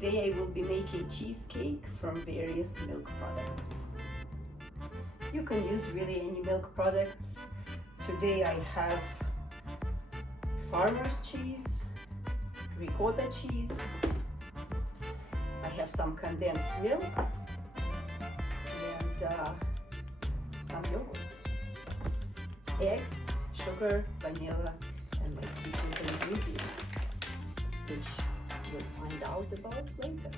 Today I will be making cheesecake from various milk products. You can use really any milk products. Today I have farmer's cheese, ricotta cheese, I have some condensed milk, and some yogurt, eggs, sugar, vanilla, and my secret ingredient, which you'll find out about later.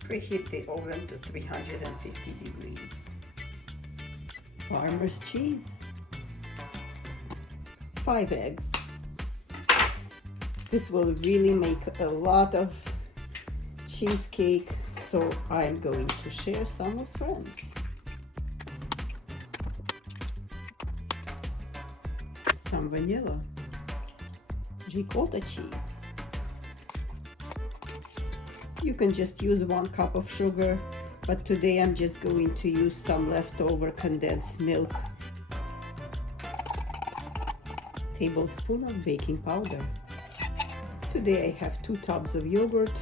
Preheat the oven to 350 degrees. Farmer's cheese, 5 eggs. This will really make a lot of cheesecake, so I'm going to share some with friends. Some vanilla, ricotta cheese. You can just use 1 cup of sugar, but today I'm just going to use some leftover condensed milk. Tablespoon of baking powder. Today I have 2 tubs of yogurt,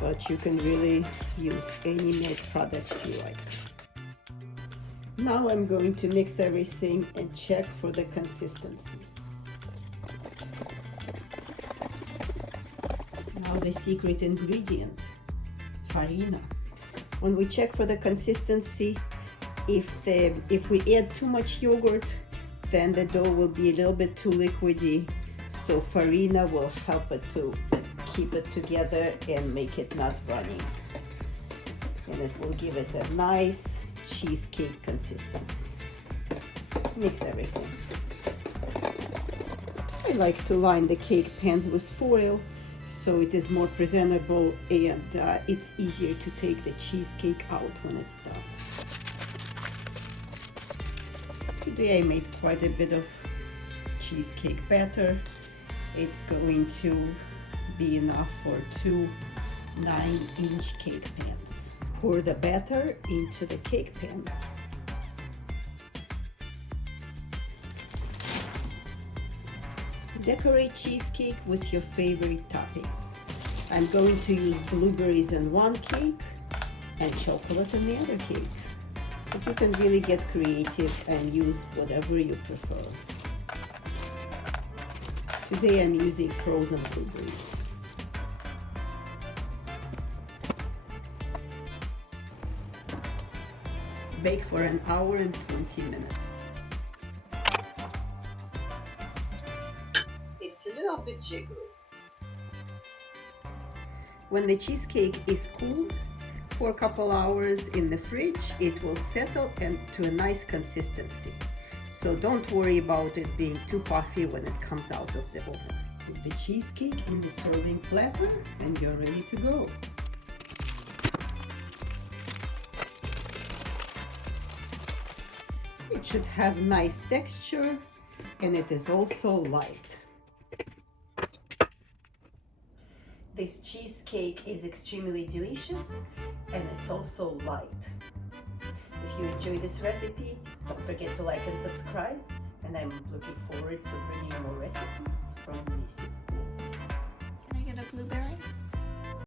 but you can really use any milk products you like. Now I'm going to mix everything and check for the consistency. Now the secret ingredient, farina. When we check for the consistency, if we add too much yogurt, then the dough will be a little bit too liquidy, so farina will help it to keep it together and make it not runny. And it will give it a nice cheesecake consistency. Mix everything. I like to line the cake pans with foil so it is more presentable, and it's easier to take the cheesecake out when it's done. Today I made quite a bit of cheesecake batter. It's going to be enough for 2 9-inch cake pans. Pour the batter into the cake pans. Decorate cheesecake with your favorite toppings. I'm going to use blueberries in one cake and chocolate in the other cake. But you can really get creative and use whatever you prefer. Today I'm using frozen blueberries. Bake for an hour and 20 minutes. It's a little bit jiggly. When the cheesecake is cooled for a couple hours in the fridge, it will settle into a nice consistency. So don't worry about it being too puffy when it comes out of the oven. Put the cheesecake in the serving platter and you're ready to go. It should have nice texture, and it is also light. This cheesecake is extremely delicious, and it's also light. If you enjoy this recipe, don't forget to like and subscribe, and I'm looking forward to bringing more recipes from Mrs. Blues. Can I get a blueberry?